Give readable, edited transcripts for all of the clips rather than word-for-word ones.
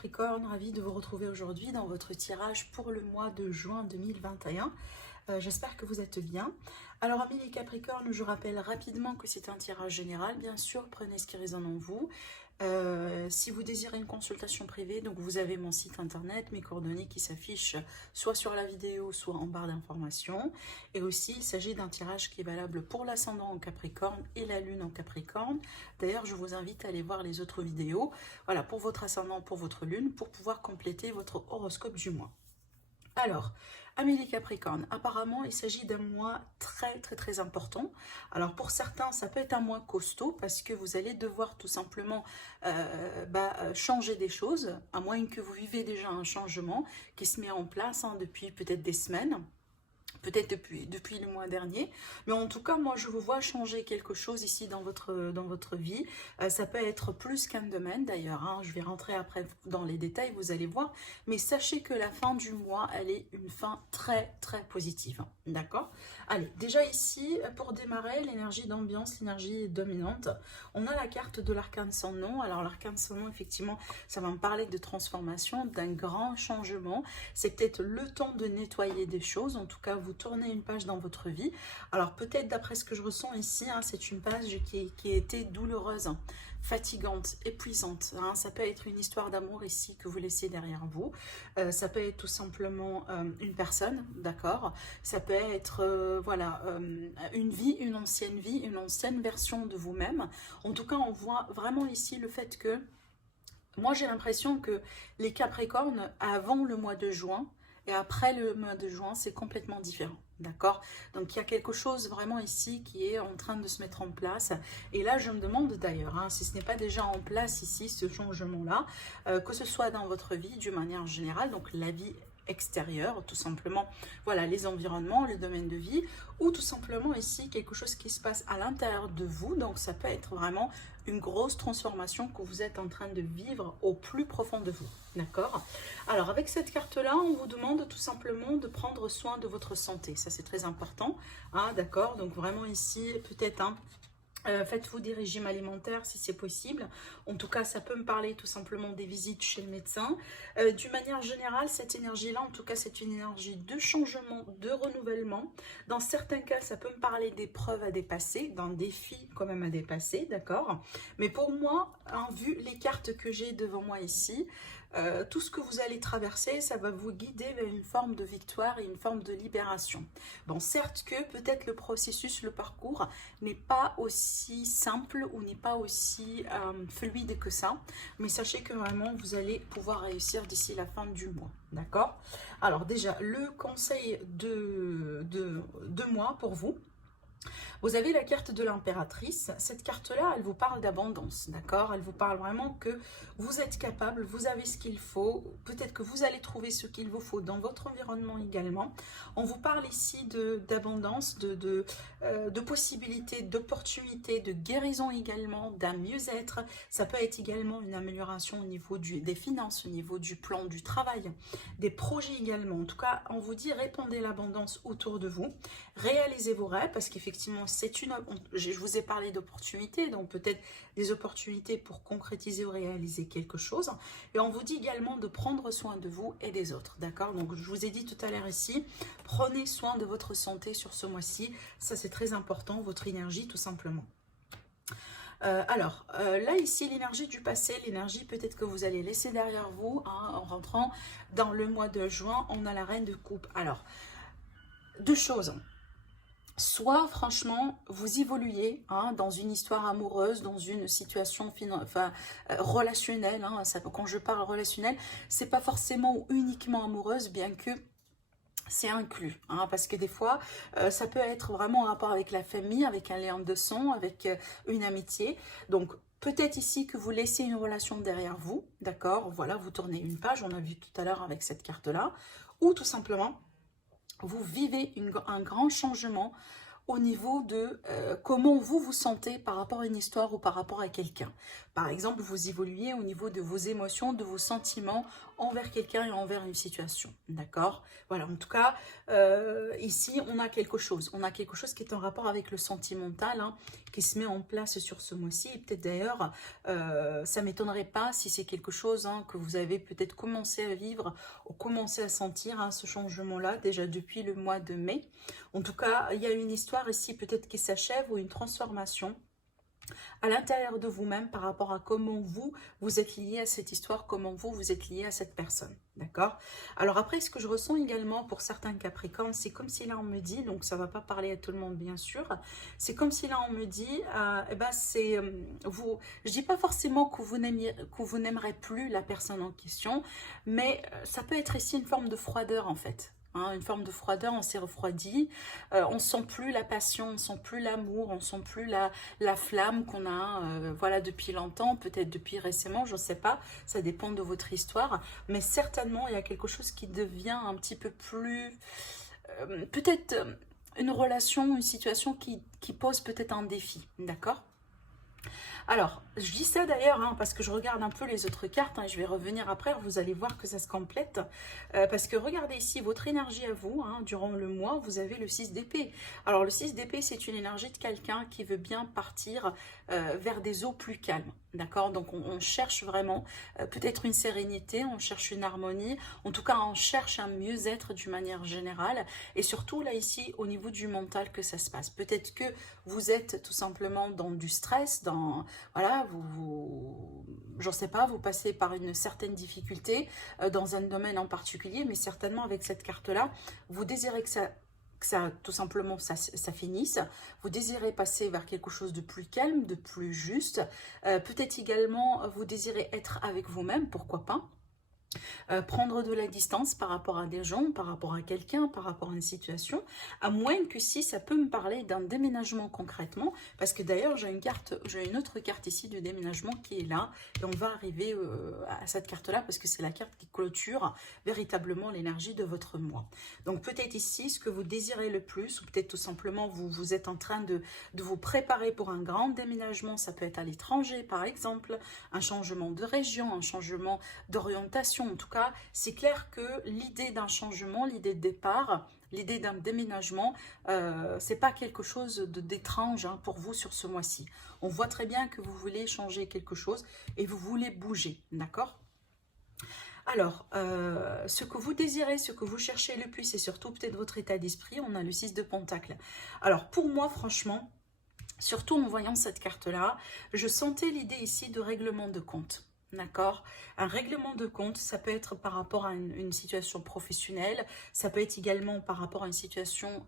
Capricorne, ravie de vous retrouver aujourd'hui dans votre tirage pour le mois de juin 2021. J'espère que vous êtes bien. Alors amis les Capricornes, je rappelle rapidement que c'est un tirage général. Bien sûr, prenez ce qui résonne en vous. Si vous désirez une consultation privée, donc vous avez mon site internet, mes coordonnées qui s'affichent soit sur la vidéo, soit en barre d'informations. Et aussi, il s'agit d'un tirage qui est valable pour l'ascendant en Capricorne et la lune en Capricorne. D'ailleurs, je vous invite à aller voir les autres vidéos, voilà, pour votre ascendant, pour votre lune, pour pouvoir compléter votre horoscope du mois. Alors, Amélie Capricorne, apparemment il s'agit d'un mois très important. Alors pour certains ça peut être un mois costaud parce que vous allez devoir tout simplement changer des choses, à moins que vous vivez déjà un changement qui se met en place depuis peut-être des semaines. Peut-être depuis le mois dernier, mais en tout cas, moi, je vous vois changer quelque chose ici dans votre vie. Ça peut être plus qu'un domaine, d'ailleurs. Hein. Je vais rentrer après dans les détails, vous allez voir. Mais sachez que la fin du mois, elle est une fin très positive. D'accord? Allez, déjà ici, pour démarrer, l'énergie d'ambiance, l'énergie dominante, on a la carte de l'arcane sans nom. Alors, l'arcane sans nom, effectivement, ça va me parler de transformation, d'un grand changement. C'est peut-être le temps de nettoyer des choses. En tout cas, vous tournez une page dans votre vie. Alors peut-être d'après ce que je ressens ici, hein, c'est une page qui a été douloureuse, fatigante, épuisante. Hein. Ça peut être une histoire d'amour ici que vous laissez derrière vous. Ça peut être tout simplement une personne, d'accord. Ça peut être une vie, une ancienne version de vous-même. En tout cas, on voit vraiment ici le fait que moi j'ai l'impression que les Capricornes, avant le mois de juin, et après le mois de juin, c'est complètement différent. D'accord? Donc il y a quelque chose vraiment ici qui est en train de se mettre en place. Et là, je me demande d'ailleurs, hein, si ce n'est pas déjà en place ici, ce changement-là, que ce soit dans votre vie, d'une manière générale, donc la vie extérieure, tout simplement, voilà, les environnements, le domaine de vie, ou tout simplement ici, quelque chose qui se passe à l'intérieur de vous. Donc ça peut être vraiment une grosse transformation que vous êtes en train de vivre au plus profond de vous. D'accord? Alors, avec cette carte-là, on vous demande tout simplement de prendre soin de votre santé. Ça, c'est très important. Hein, d'accord? Donc, vraiment ici, peut-être... Hein, faites-vous des régimes alimentaires si c'est possible. En tout cas, ça peut me parler tout simplement des visites chez le médecin. D'une manière générale, cette énergie-là, en tout cas, c'est une énergie de changement, de renouvellement. Dans certains cas, ça peut me parler d'épreuves à dépasser, d'un défi quand même à dépasser, d'accord? Mais pour moi, hein, vu les cartes que j'ai devant moi ici, tout ce que vous allez traverser, ça va vous guider vers une forme de victoire et une forme de libération. Bon, certes que peut-être le processus, le parcours n'est pas aussi simple ou n'est pas aussi fluide que ça, mais sachez que vraiment vous allez pouvoir réussir d'ici la fin du mois. D'accord? Alors déjà, le conseil de moi pour vous, vous avez la carte de l'impératrice. Cette carte-là, elle vous parle d'abondance, d'accord? Elle vous parle vraiment que vous êtes capable, vous avez ce qu'il faut. Peut-être que vous allez trouver ce qu'il vous faut dans votre environnement également. On vous parle ici d'abondance, de possibilités, d'opportunités, de guérison également, d'un mieux-être. Ça peut être également une amélioration au niveau des finances, au niveau du plan du travail, des projets également. En tout cas, on vous dit répandez l'abondance autour de vous. Réalisez vos rêves parce qu'effectivement, je vous ai parlé d'opportunités, donc peut-être des opportunités pour concrétiser ou réaliser quelque chose. Et on vous dit également de prendre soin de vous et des autres, d'accord? Donc je vous ai dit tout à l'heure ici, prenez soin de votre santé sur ce mois-ci. Ça, c'est très important, votre énergie tout simplement. Là ici, l'énergie du passé, l'énergie peut-être que vous allez laisser derrière vous, hein, en rentrant dans le mois de juin, on a la reine de coupe. Alors, deux choses. Soit, franchement, vous évoluez hein, dans une histoire amoureuse, dans une situation relationnelle. Hein, quand je parle relationnel, c'est pas forcément uniquement amoureuse, bien que c'est inclus. Hein, parce que des fois, ça peut être vraiment en rapport avec la famille, avec un lien de sang, avec une amitié. Donc, peut-être ici que vous laissez une relation derrière vous, d'accord? Voilà, vous tournez une page, on a vu tout à l'heure avec cette carte-là. Ou tout simplement, vous vivez un grand changement au niveau de comment vous vous sentez par rapport à une histoire ou par rapport à quelqu'un. Par exemple, vous évoluez au niveau de vos émotions, de vos sentiments envers quelqu'un et envers une situation, d'accord? Voilà, en tout cas, ici, on a quelque chose. On a quelque chose qui est en rapport avec le sentimental, hein, qui se met en place sur ce mois-ci. Et peut-être d'ailleurs, ça ne m'étonnerait pas si c'est quelque chose hein, que vous avez peut-être commencé à vivre ou commencé à sentir, hein, ce changement-là, déjà depuis le mois de mai. En tout cas, il y a une histoire ici peut-être qui s'achève ou une transformation à l'intérieur de vous-même par rapport à comment vous êtes lié à cette histoire, comment vous êtes lié à cette personne, d'accord? Alors après, ce que je ressens également pour certains Capricornes, c'est comme si là on me dit, donc ça va pas parler à tout le monde bien sûr, c'est comme si là on me dit, eh ben c'est vous, je dis pas forcément que vous n'aimerez plus la personne en question, mais ça peut être ici une forme de froideur en fait. Hein, une forme de froideur, on s'est refroidi, on sent plus la passion, on sent plus l'amour, on sent plus la flamme qu'on a voilà, depuis longtemps, peut-être depuis récemment, je ne sais pas, ça dépend de votre histoire, mais certainement il y a quelque chose qui devient un petit peu plus, peut-être une relation, une situation qui pose peut-être un défi, d'accord? Alors, je dis ça d'ailleurs hein, parce que je regarde un peu les autres cartes, hein, je vais revenir après, vous allez voir que ça se complète. Parce que regardez ici, votre énergie à vous, hein, durant le mois, vous avez le 6 d'épée. Alors le 6 d'épée, c'est une énergie de quelqu'un qui veut bien partir vers des eaux plus calmes. D'accord? Donc on cherche vraiment peut-être une sérénité, on cherche une harmonie, en tout cas on cherche un mieux-être d'une manière générale. Et surtout là ici, au niveau du mental que ça se passe. Peut-être que vous êtes tout simplement dans du stress, dans... Voilà, j'en sais pas, vous passez par une certaine difficulté dans un domaine en particulier, mais certainement avec cette carte-là, vous désirez que ça tout simplement, ça finisse. Vous désirez passer vers quelque chose de plus calme, de plus juste. Peut-être également, vous désirez être avec vous-même, pourquoi pas. Prendre de la distance par rapport à des gens, par rapport à quelqu'un, par rapport à une situation, à moins que si ça peut me parler d'un déménagement concrètement, parce que d'ailleurs j'ai une autre carte ici de déménagement qui est là, et on va arriver à cette carte-là, parce que c'est la carte qui clôture véritablement l'énergie de votre mois. Donc peut-être ici, ce que vous désirez le plus, ou peut-être tout simplement vous êtes en train de vous préparer pour un grand déménagement, ça peut être à l'étranger par exemple, un changement de région, un changement d'orientation. En tout cas, c'est clair que l'idée d'un changement, l'idée de départ, l'idée d'un déménagement, c'est pas quelque chose d'étrange hein, pour vous sur ce mois-ci. On voit très bien que vous voulez changer quelque chose et vous voulez bouger, d'accord? Alors, ce que vous désirez, ce que vous cherchez le plus, et surtout peut-être votre état d'esprit, on a le 6 de Pentacle. Alors, pour moi, franchement, surtout en voyant cette carte-là, je sentais l'idée ici de règlement de compte. D'accord? Un règlement de compte, ça peut être par rapport à une situation professionnelle, ça peut être également par rapport à une situation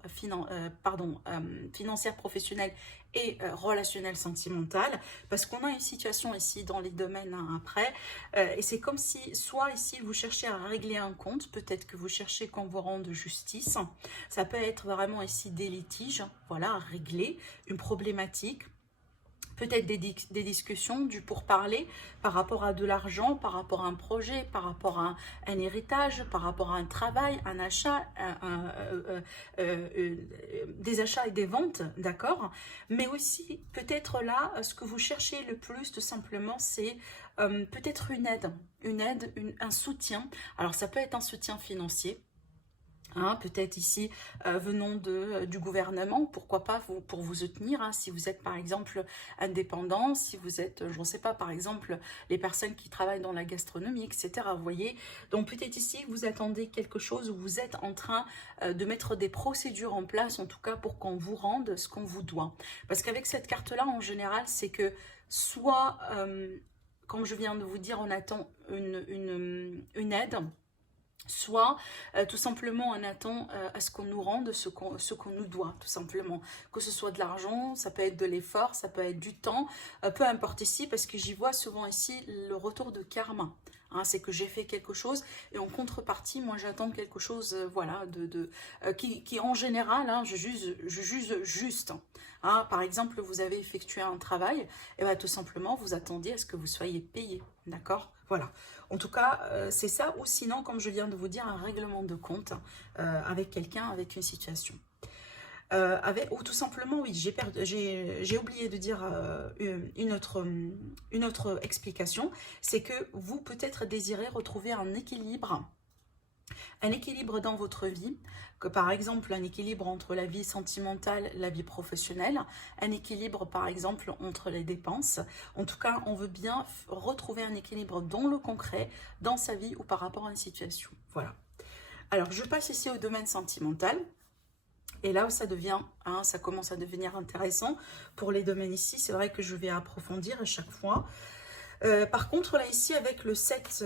financière professionnelle et relationnelle sentimentale, parce qu'on a une situation ici dans les domaines hein, après, et c'est comme si, soit ici vous cherchez à régler un compte, peut-être que vous cherchez qu'on vous rende justice, ça peut être vraiment ici des litiges, voilà, à régler, une problématique, peut-être des discussions, du pourparler par rapport à de l'argent, par rapport à un projet, par rapport à un héritage, par rapport à un travail, un achat, des achats et des ventes, d'accord? Mais aussi, peut-être là, ce que vous cherchez le plus, tout simplement, c'est peut-être une aide, un soutien. Alors, ça peut être un soutien financier. Hein, peut-être ici venant du gouvernement, pourquoi pas pour vous soutenir, hein, si vous êtes par exemple indépendant, si vous êtes, je ne sais pas, par exemple les personnes qui travaillent dans la gastronomie, etc. Vous voyez, donc peut-être ici vous attendez quelque chose où vous êtes en train de mettre des procédures en place, en tout cas pour qu'on vous rende ce qu'on vous doit. Parce qu'avec cette carte-là, en général, c'est que soit, comme je viens de vous dire, on attend une aide, soit tout simplement on attend à ce qu'on nous rende ce qu'on nous doit, tout simplement. Que ce soit de l'argent, ça peut être de l'effort, ça peut être du temps, peu importe ici, parce que j'y vois souvent ici le retour de karma. Hein, c'est que j'ai fait quelque chose et en contrepartie, moi j'attends quelque chose voilà, qui en général, hein, je juge juste. Hein, par exemple, vous avez effectué un travail, et bien tout simplement vous attendiez à ce que vous soyez payé, d'accord? Voilà. En tout cas, c'est ça, ou sinon, comme je viens de vous dire, un règlement de compte avec quelqu'un, avec une situation. ou tout simplement, oui, j'ai oublié de dire une autre explication, c'est que vous peut-être désirez retrouver un équilibre dans votre vie, que par exemple un équilibre entre la vie sentimentale, la vie professionnelle, un équilibre par exemple entre les dépenses. En tout cas, on veut bien retrouver un équilibre dans le concret, dans sa vie ou par rapport à une situation. Voilà. Alors, je passe ici au domaine sentimental. Et là, ça commence à devenir intéressant pour les domaines ici. C'est vrai que je vais approfondir à chaque fois. Par contre, là, ici, avec le 7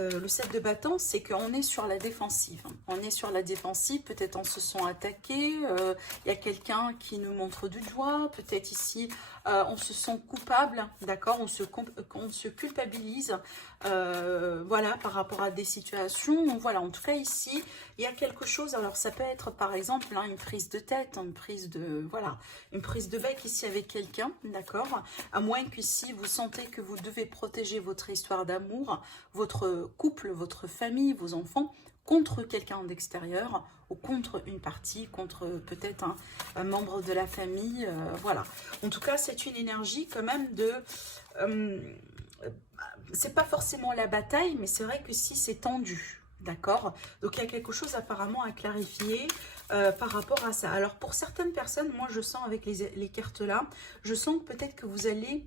de bâton, c'est qu'on est sur la défensive. On est sur la défensive, peut-être on se sent attaqué, il y a quelqu'un qui nous montre du doigt, peut-être ici, on se sent coupable, d'accord, on se culpabilise, voilà, par rapport à des situations. Donc, voilà, en tout cas, ici, il y a quelque chose, alors ça peut être, par exemple, hein, une prise de tête, une prise de bec ici avec quelqu'un, d'accord, à moins qu'ici, vous sentez que vous devez protéger votre histoire d'amour, votre couple, votre famille, vos enfants, contre quelqu'un d'extérieur ou contre une partie, contre peut-être un membre de la famille, voilà. En tout cas, c'est une énergie quand même de... c'est pas forcément la bataille, mais c'est vrai que si c'est tendu, d'accord? Donc il y a quelque chose apparemment à clarifier par rapport à ça. Alors pour certaines personnes, moi je sens avec les cartes là, je sens peut-être que vous allez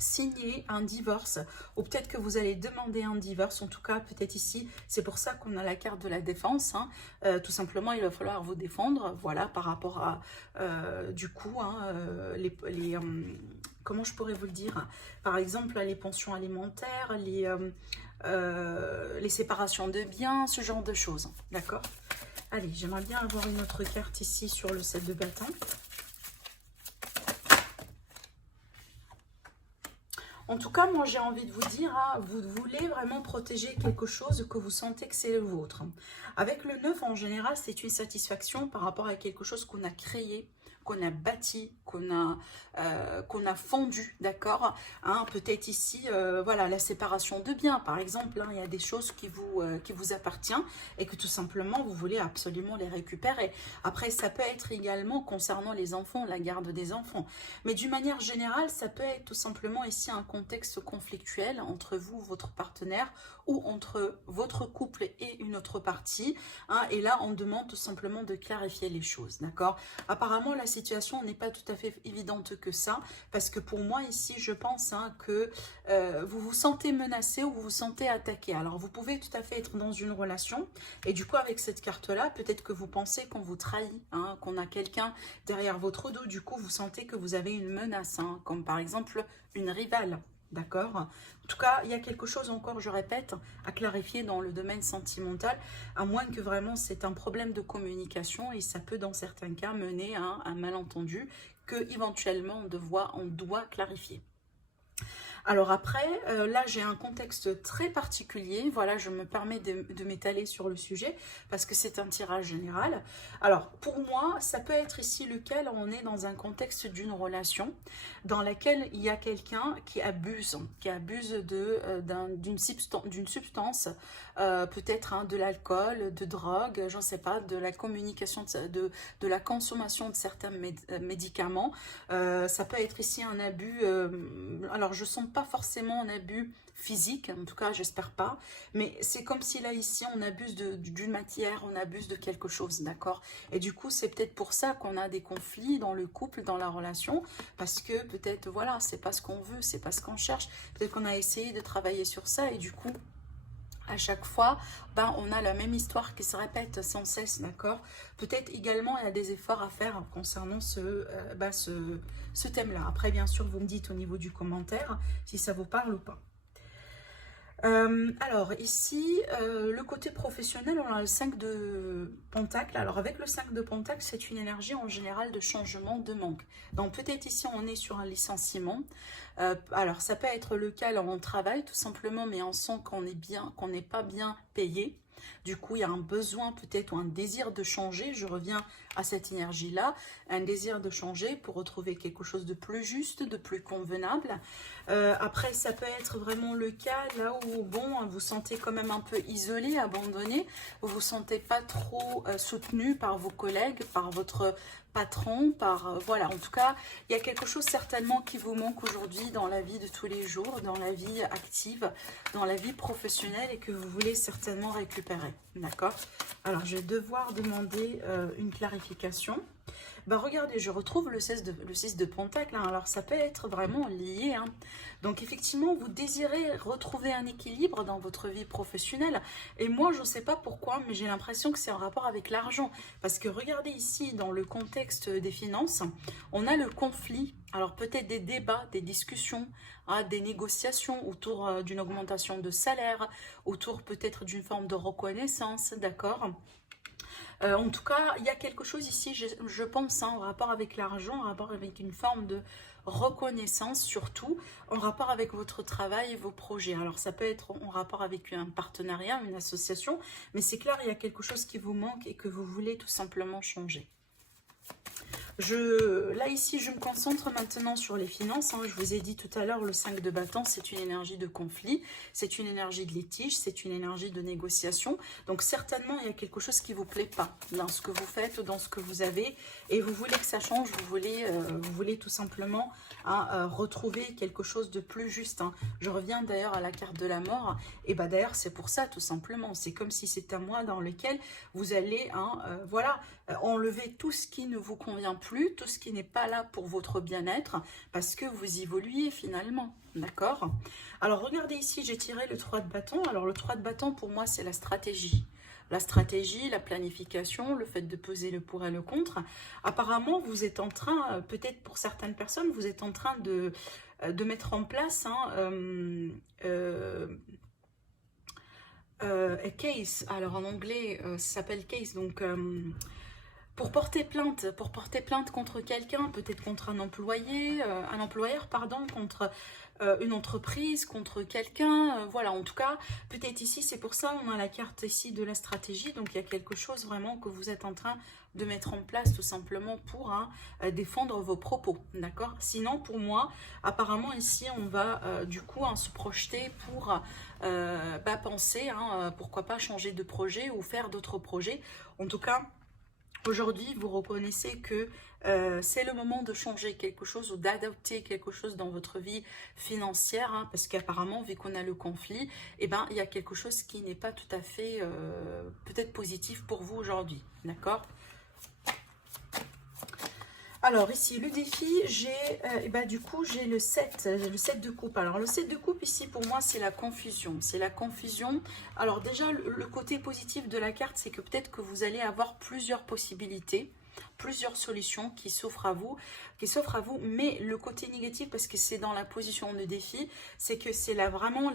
signer un divorce ou peut-être que vous allez demander un divorce. En tout cas, peut-être ici, c'est pour ça qu'on a la carte de la défense, hein. Tout simplement, il va falloir vous défendre, voilà, par rapport à du coup, hein, comment je pourrais vous le dire, par exemple, les pensions alimentaires, les séparations de biens, ce genre de choses, d'accord? Allez, j'aimerais bien avoir une autre carte ici sur le 7 de bâton. En tout cas, moi, j'ai envie de vous dire, hein, vous voulez vraiment protéger quelque chose que vous sentez que c'est le vôtre. Avec le 9, en général, c'est une satisfaction par rapport à quelque chose qu'on a créé, qu'on a bâti, qu'on a fondu, d'accord, hein, peut-être ici, voilà, la séparation de biens, par exemple, hein, il y a des choses qui vous appartiennent et que tout simplement, vous voulez absolument les récupérer. Après, ça peut être également concernant les enfants, la garde des enfants. Mais d'une manière générale, ça peut être tout simplement ici un contexte conflictuel entre vous, votre partenaire, ou entre votre couple et une autre partie, hein, et là, on demande tout simplement de clarifier les choses, d'accord? Apparemment, la situation n'est pas tout à fait évidente que ça, parce que pour moi, ici, je pense, hein, que vous vous sentez menacé ou vous vous sentez attaqué. Alors, vous pouvez tout à fait être dans une relation, et du coup, avec cette carte-là, peut-être que vous pensez qu'on vous trahit, hein, qu'on a quelqu'un derrière votre dos, du coup, vous sentez que vous avez une menace, hein, comme par exemple une rivale. D'accord? En tout cas, il y a quelque chose encore, je répète, à clarifier dans le domaine sentimental, à moins que vraiment c'est un problème de communication et ça peut dans certains cas mener à un malentendu que éventuellement on doit clarifier. Alors après, là j'ai un contexte très particulier, voilà, je me permets de m'étaler sur le sujet parce que c'est un tirage général. Alors pour moi, ça peut être ici lequel on est dans un contexte d'une relation dans laquelle il y a quelqu'un qui abuse d'une substance, peut-être hein, de l'alcool, de drogue, j'en sais pas, de la communication, de la consommation de certains médicaments. Ça peut être ici un abus, alors je sens pas forcément un abus physique, en tout cas j'espère pas, mais c'est comme si là ici on abuse d'une matière, on abuse de quelque chose, d'accord? Et du coup c'est peut-être pour ça qu'on a des conflits dans le couple, dans la relation, parce que peut-être voilà, c'est pas ce qu'on veut, c'est pas ce qu'on cherche, peut-être qu'on a essayé de travailler sur ça et du coup à chaque fois, ben, on a la même histoire qui se répète sans cesse, d'accord? Peut-être également, il y a des efforts à faire concernant ce thème-là. Après, bien sûr, vous me dites au niveau du commentaire si ça vous parle ou pas. Alors ici, le côté professionnel, on a le 5 de Pentacle. Alors avec le 5 de Pentacle, c'est une énergie en général de changement, de manque. Donc peut-être ici, on est sur un licenciement. Alors ça peut être le cas, alors on travaille tout simplement, mais on sent qu'on n'est pas bien payé. Du coup, il y a un besoin peut-être ou un désir de changer. Je reviens à cette énergie-là, un désir de changer pour retrouver quelque chose de plus juste, de plus convenable. Après, ça peut être vraiment le cas là où, bon, vous sentez quand même un peu isolé, abandonné. Vous vous sentez pas trop soutenu par vos collègues, par votre patron, voilà, en tout cas, il y a quelque chose certainement qui vous manque aujourd'hui dans la vie de tous les jours, dans la vie active, dans la vie professionnelle et que vous voulez certainement récupérer, d'accord? Alors, je vais devoir demander une clarification. Ben regardez, je retrouve le 6 de Pentacle, hein. Alors ça peut être vraiment lié, hein. Donc effectivement, vous désirez retrouver un équilibre dans votre vie professionnelle. Et moi, je ne sais pas pourquoi, mais j'ai l'impression que c'est en rapport avec l'argent. Parce que regardez ici, dans le contexte des finances, on a le conflit. Alors peut-être des débats, des discussions, hein, des négociations autour d'une augmentation de salaire, autour peut-être d'une forme de reconnaissance, d'accord ? En tout cas, il y a quelque chose ici, je pense, hein, en rapport avec l'argent, en rapport avec une forme de reconnaissance, surtout en rapport avec votre travail et vos projets. Alors, ça peut être en rapport avec un partenariat, une association, mais c'est clair, il y a quelque chose qui vous manque et que vous voulez tout simplement changer. Là ici, je me concentre maintenant sur les finances, hein. Je vous ai dit tout à l'heure, le 5 de bâton, c'est une énergie de conflit, c'est une énergie de litige, c'est une énergie de négociation. Donc certainement, il y a quelque chose qui ne vous plaît pas dans ce que vous faites, dans ce que vous avez, et vous voulez que ça change, vous voulez tout simplement retrouver quelque chose de plus juste, hein. Je reviens d'ailleurs à la carte de la mort, et bah d'ailleurs c'est pour ça tout simplement, c'est comme si c'est un mois dans lequel vous allez, voilà, enlever tout ce qui ne vous convient plus, tout ce qui n'est pas là pour votre bien-être, parce que vous évoluez finalement, d'accord? Alors regardez ici, j'ai tiré le 3 de bâton. Alors le 3 de bâton pour moi c'est la stratégie. La stratégie, la planification, le fait de peser le pour et le contre. Apparemment vous êtes en train, peut-être pour certaines personnes, vous êtes en train de mettre en place a case. Alors en anglais ça s'appelle case, donc pour porter plainte contre quelqu'un, peut-être contre un employeur, pardon, contre une entreprise, contre quelqu'un, voilà, en tout cas, peut-être ici, c'est pour ça, on a la carte ici de la stratégie, donc il y a quelque chose vraiment que vous êtes en train de mettre en place tout simplement pour défendre vos propos, d'accord? Sinon, pour moi, apparemment ici, on va du coup se projeter pour penser, pourquoi pas changer de projet ou faire d'autres projets, en tout cas. Aujourd'hui, vous reconnaissez que c'est le moment de changer quelque chose ou d'adapter quelque chose dans votre vie financière, hein, parce qu'apparemment, vu qu'on a le conflit, eh ben, il y a quelque chose qui n'est pas tout à fait peut-être positif pour vous aujourd'hui, d'accord ? Alors ici, le défi, du coup, j'ai le 7 de coupe. Alors le 7 de coupe ici, pour moi, c'est la confusion. C'est la confusion. Alors déjà, le côté positif de la carte, c'est que peut-être que vous allez avoir plusieurs possibilités, plusieurs solutions qui s'offrent à vous, mais le côté négatif, parce que c'est dans la position de défi, c'est que c'est là vraiment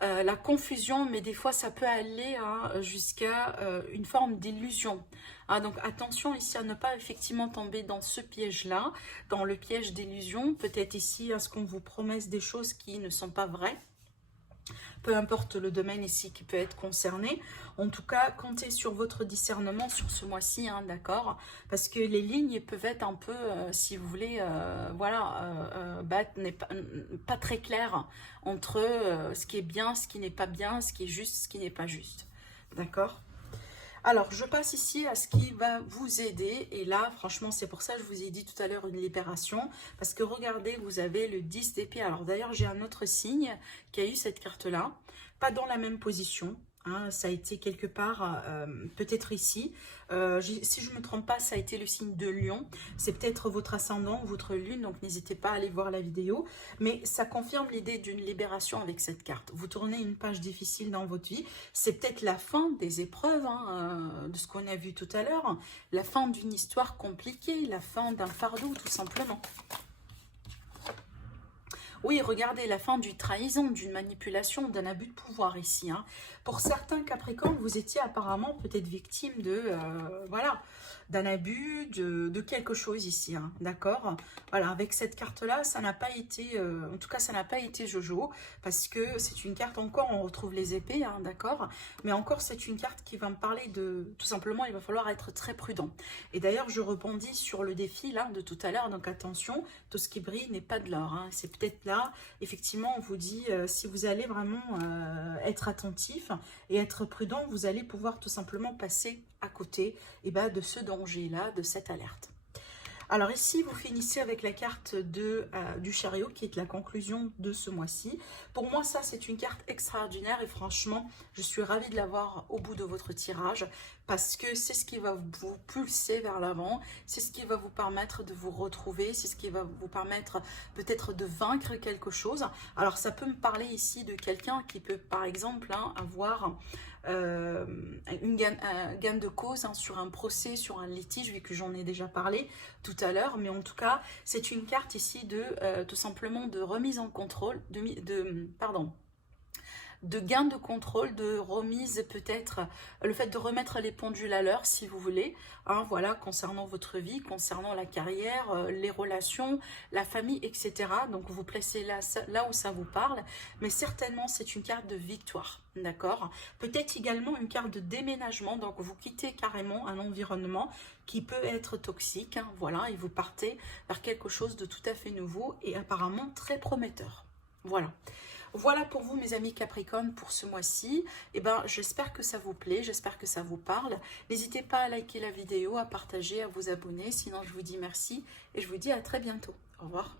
la confusion, mais des fois ça peut aller jusqu'à une forme d'illusion. Donc attention ici à ne pas effectivement tomber dans ce piège-là, dans le piège d'illusion. Peut-être ici à ce qu'on vous promesse des choses qui ne sont pas vraies. Peu importe le domaine ici qui peut être concerné. En tout cas, comptez sur votre discernement sur ce mois-ci, d'accord? Parce que les lignes peuvent être un peu, si vous voulez, n'est pas très clair entre ce qui est bien, ce qui n'est pas bien, ce qui est juste, ce qui n'est pas juste. D'accord? Alors, je passe ici à ce qui va vous aider. Et là, franchement, c'est pour ça que je vous ai dit tout à l'heure une libération. Parce que regardez, vous avez le 10 d'épée. Alors d'ailleurs, j'ai un autre signe qui a eu cette carte-là. Pas dans la même position. Ça a été quelque part, peut-être ici. Si je ne me trompe pas, ça a été le signe de Lion. C'est peut-être votre ascendant, votre lune, donc n'hésitez pas à aller voir la vidéo. Mais ça confirme l'idée d'une libération avec cette carte. Vous tournez une page difficile dans votre vie. C'est peut-être la fin des épreuves, de ce qu'on a vu tout à l'heure. La fin d'une histoire compliquée, la fin d'un fardeau, tout simplement. Oui, regardez, la fin d'une trahison, d'une manipulation, d'un abus de pouvoir ici, hein. Pour certains Capricornes, vous étiez apparemment peut-être victime de, voilà, d'un abus, de quelque chose ici, hein, d'accord? Voilà, avec cette carte-là, ça n'a pas été, en tout cas, ça n'a pas été Jojo, parce que c'est une carte, encore, on retrouve les épées, hein, d'accord? Mais encore, c'est une carte qui va me parler de, tout simplement, il va falloir être très prudent. Et d'ailleurs, je rebondis sur le défi, là, de tout à l'heure, donc attention, tout ce qui brille n'est pas de l'or, hein. C'est peut-être là, effectivement, on vous dit, si vous allez vraiment être attentif et être prudent, vous allez pouvoir tout simplement passer à côté de ce danger-là, de cette alerte. Alors ici, vous finissez avec la carte du chariot qui est la conclusion de ce mois-ci. Pour moi, ça, c'est une carte extraordinaire et franchement, je suis ravie de l'avoir au bout de votre tirage parce que c'est ce qui va vous pulser vers l'avant, c'est ce qui va vous permettre de vous retrouver, c'est ce qui va vous permettre peut-être de vaincre quelque chose. Alors, ça peut me parler ici de quelqu'un qui peut, par exemple, hein, avoir un gain de cause, hein, sur un procès, sur un litige, vu que j'en ai déjà parlé tout à l'heure, mais en tout cas, c'est une carte ici de tout simplement de remise en contrôle, de gain de contrôle, de remise peut-être, le fait de remettre les pendules à l'heure si vous voulez, hein, voilà, concernant votre vie, concernant la carrière, les relations, la famille, etc. Donc vous placez là où ça vous parle, mais certainement c'est une carte de victoire, d'accord? Peut-être également une carte de déménagement, donc vous quittez carrément un environnement qui peut être toxique, hein, voilà, et vous partez vers quelque chose de tout à fait nouveau et apparemment très prometteur. Voilà. Voilà pour vous mes amis Capricorne pour ce mois-ci. J'espère que ça vous plaît, j'espère que ça vous parle. N'hésitez pas à liker la vidéo, à partager, à vous abonner. Sinon je vous dis merci et je vous dis à très bientôt. Au revoir.